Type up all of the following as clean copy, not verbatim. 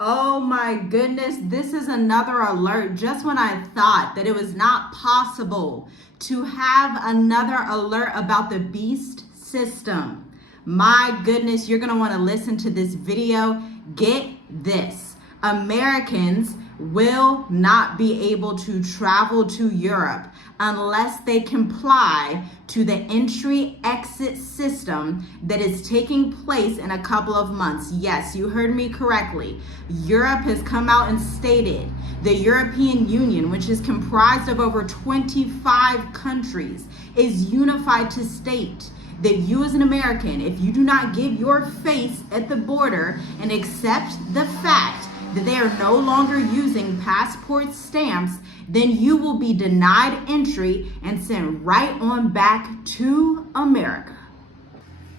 Oh my goodness, this is another alert. Just when I thought that it was not possible to have another alert about the beast system. My goodness, you're going to want to listen to this video. Get this. Americans will not be able to travel to Europe unless they comply to the entry-exit system that is taking place in a couple of months. Yes, you heard me correctly. Europe has come out and stated the European Union, which is comprised of over 25 countries, is unified to state that you as an American, if you do not give your face at the border and accept the fact that they are no longer using passport stamps, then you will be denied entry and sent right on back to America.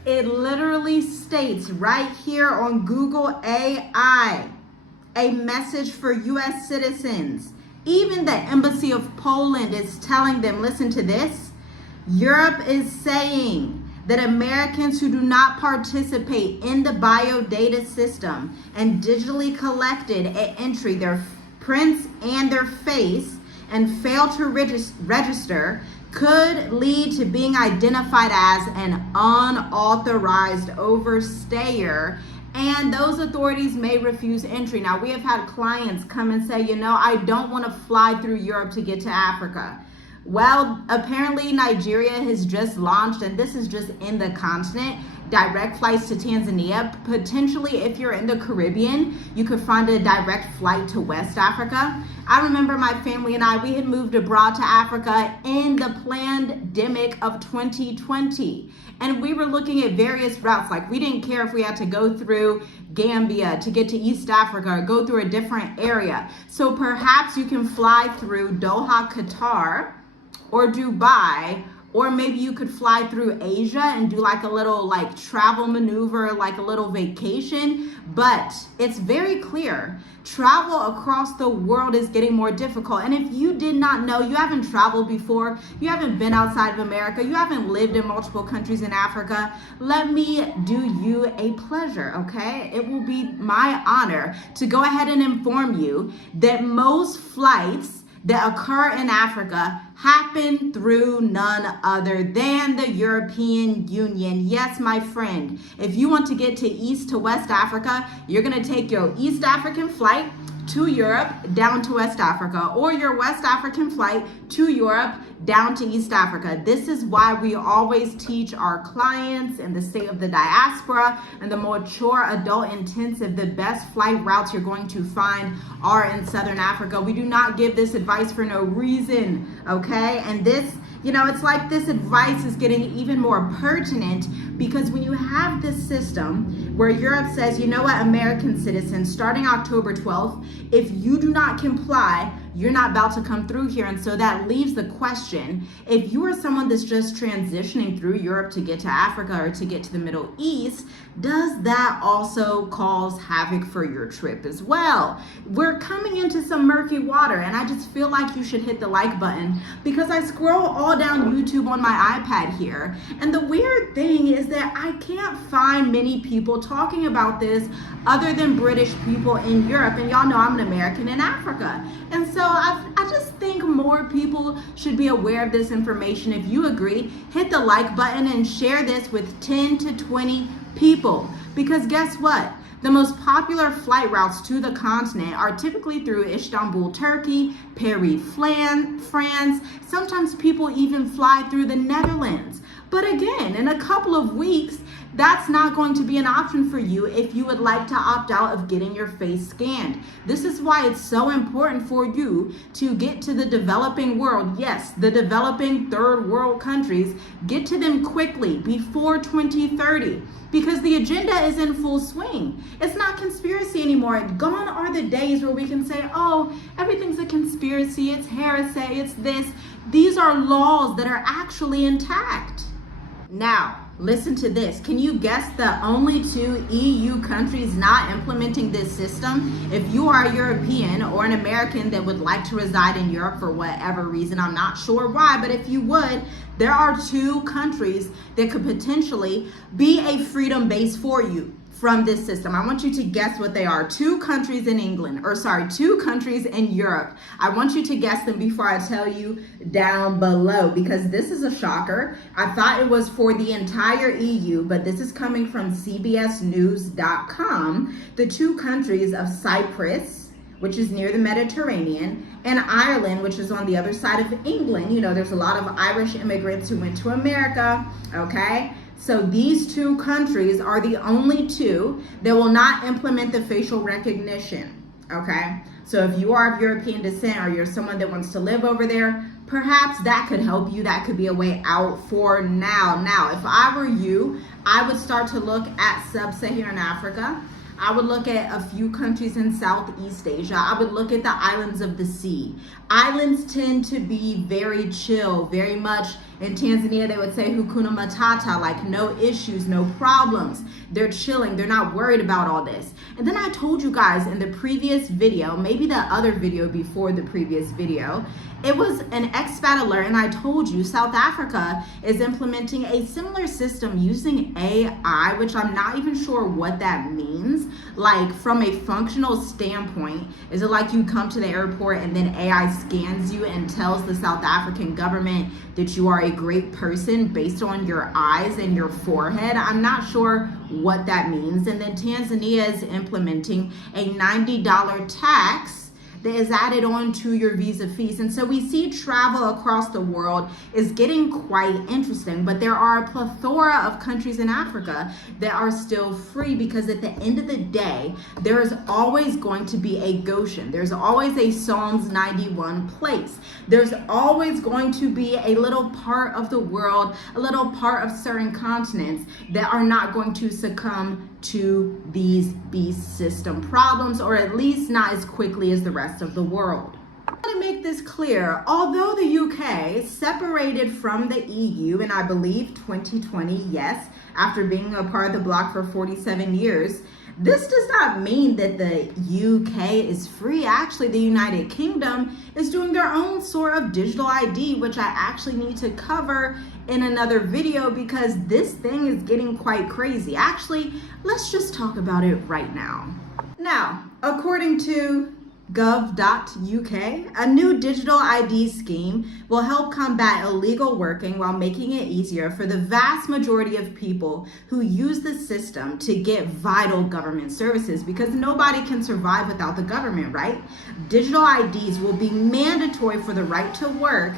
It literally states right here on Google AI, a message for US citizens. Even the Embassy of Poland is telling them, listen to this, Europe is saying that Americans who do not participate in the biodata system and digitally collected at entry their prints and their face and fail to register could lead to being identified as an unauthorized overstayer, and those authorities may refuse entry. Now, we have had clients come and say, I don't want to fly through Europe to get to Africa. Well, apparently Nigeria has just launched, and this is just in the continent, direct flights to Tanzania. Potentially, if you're in the Caribbean, you could find a direct flight to West Africa. I remember my family and we had moved abroad to Africa in the pandemic of 2020. And we were looking at various routes. Like, we didn't care if we had to go through Gambia to get to East Africa or go through a different area. So perhaps you can fly through Doha, Qatar, or Dubai, or maybe you could fly through Asia and do like a little travel maneuver, like a little vacation. But it's very clear, travel across the world is getting more difficult. And if you did not know, you haven't traveled before, you haven't been outside of America, you haven't lived in multiple countries in Africa, let me do you a pleasure, okay? It will be my honor to go ahead and inform you that most flights that occur in Africa happen through none other than the European Union. Yes, my friend, if you want to get to East to West Africa, you're going to take your East African flight to Europe down to West Africa, or your West African flight to Europe down to East Africa. This is why we always teach our clients in the state of the diaspora and the mature adult intensive, the best flight routes you're going to find are in Southern Africa. We do not give this advice for no reason, okay? And this, it's like this advice is getting even more pertinent because when you have this system where Europe says, American citizens, starting October 12th, if you do not comply, you're not about to come through here. And so that leaves the question, if you are someone that's just transitioning through Europe to get to Africa or to get to the Middle East, does that also cause havoc for your trip as well? We're coming into some murky water, and I just feel like you should hit the like button because I scroll all down YouTube on my iPad here. And the weird thing is that I can't find many people talking about this other than British people in Europe. And y'all know I'm an American in Africa. And so I just think more people should be aware of this information. If you agree, hit the like button and share this with 10 to 20 people. Because guess what? The most popular flight routes to the continent are typically through Istanbul, Turkey, Paris, France. Sometimes people even fly through the Netherlands. But again, in a couple of weeks, that's not going to be an option for you if you would like to opt out of getting your face scanned. This is why it's so important for you to get to the developing world. Yes, the developing third world countries, get to them quickly before 2030 because the agenda is in full swing. It's not conspiracy anymore. Gone are the days where we can say, oh, everything's a conspiracy, it's heresy, it's this. These are laws that are actually intact. Now, listen to this. Can you guess the only 2 EU countries not implementing this system? If you are a European or an American that would like to reside in Europe for whatever reason, I'm not sure why, but if you would, there are 2 countries that could potentially be a freedom base for you. from this system. I want you to guess what they are. 2 countries in two countries in Europe. I want you to guess them before I tell you down below, because this is a shocker. I thought it was for the entire EU, but this is coming from cbsnews.com. The 2 countries of Cyprus, which is near the Mediterranean, and Ireland, which is on the other side of England. You know, there's a lot of Irish immigrants who went to America, okay? So these 2 countries are the only 2 that will not implement the facial recognition, okay? So if you are of European descent or you're someone that wants to live over there, perhaps that could help you. That could be a way out for now. Now, if I were you, I would start to look at sub-Saharan Africa. I would look at a few countries in Southeast Asia. I would look at the islands of the sea. Islands tend to be very chill, very much. In Tanzania, they would say Hakuna Matata, like no issues, no problems. They're chilling. They're not worried about all this. And then I told you guys in the previous video, maybe the other video before the previous video, it was an expat alert, and I told you South Africa is implementing a similar system using AI, which I'm not even sure what that means. Like from a functional standpoint, is it like you come to the airport and then AI scans you and tells the South African government that you are a great person based on your eyes and your forehead? I'm not sure what that means. And then Tanzania is implementing a $90 tax that is added on to your visa fees. And so we see travel across the world is getting quite interesting, but there are a plethora of countries in Africa that are still free, because at the end of the day, there is always going to be a Goshen. There's always a Psalms 91 place. There's always going to be a little part of the world, a little part of certain continents that are not going to succumb to these beast system problems, or at least not as quickly as the rest of the world. I want to make this clear. Although the UK separated from the EU in, I believe, 2020, yes, after being a part of the bloc for 47 years, this does not mean that the UK is free. Actually, the United Kingdom is doing their own sort of digital ID, which I actually need to cover in another video, because this thing is getting quite crazy. Actually, let's just talk about it right now. Now, according to gov.uk, a new digital ID scheme will help combat illegal working while making it easier for the vast majority of people who use the system to get vital government services, because nobody can survive without the government, right? Digital IDs will be mandatory for the right to work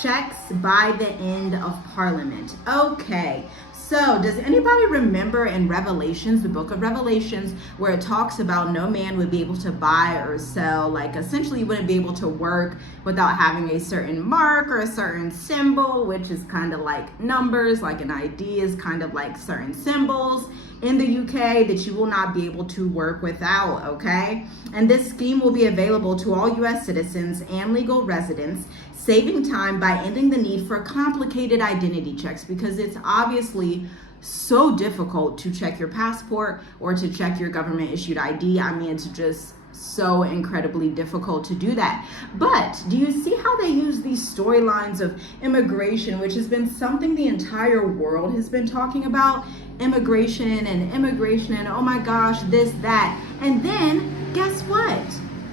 checks by the end of Parliament. Okay. So does anybody remember in Revelations, the book of Revelations, where it talks about no man would be able to buy or sell, like essentially you wouldn't be able to work without having a certain mark or a certain symbol, which is kind of like numbers, like an ID is kind of like certain symbols in the UK that you will not be able to work without, okay? And this scheme will be available to all US citizens and legal residents, saving time by ending the need for complicated identity checks, because it's obviously so difficult to check your passport or to check your government issued ID. I mean, it's just so incredibly difficult to do that. But do you see how they use these storylines of immigration, which has been something the entire world has been talking about? Immigration and oh my gosh, this, that. And then guess what?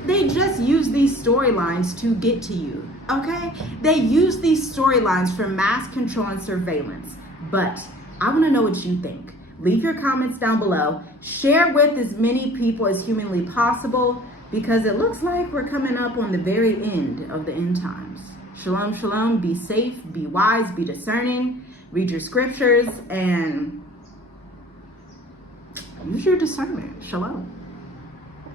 They just use these storylines to get to you, okay? They use these storylines for mass control and surveillance. But I want to know what you think. Leave your comments down below. Share with as many people as humanly possible, because it looks like we're coming up on the very end of the end times. Shalom, shalom. Be safe, be wise, be discerning. Read your scriptures and use your discernment. Shalom.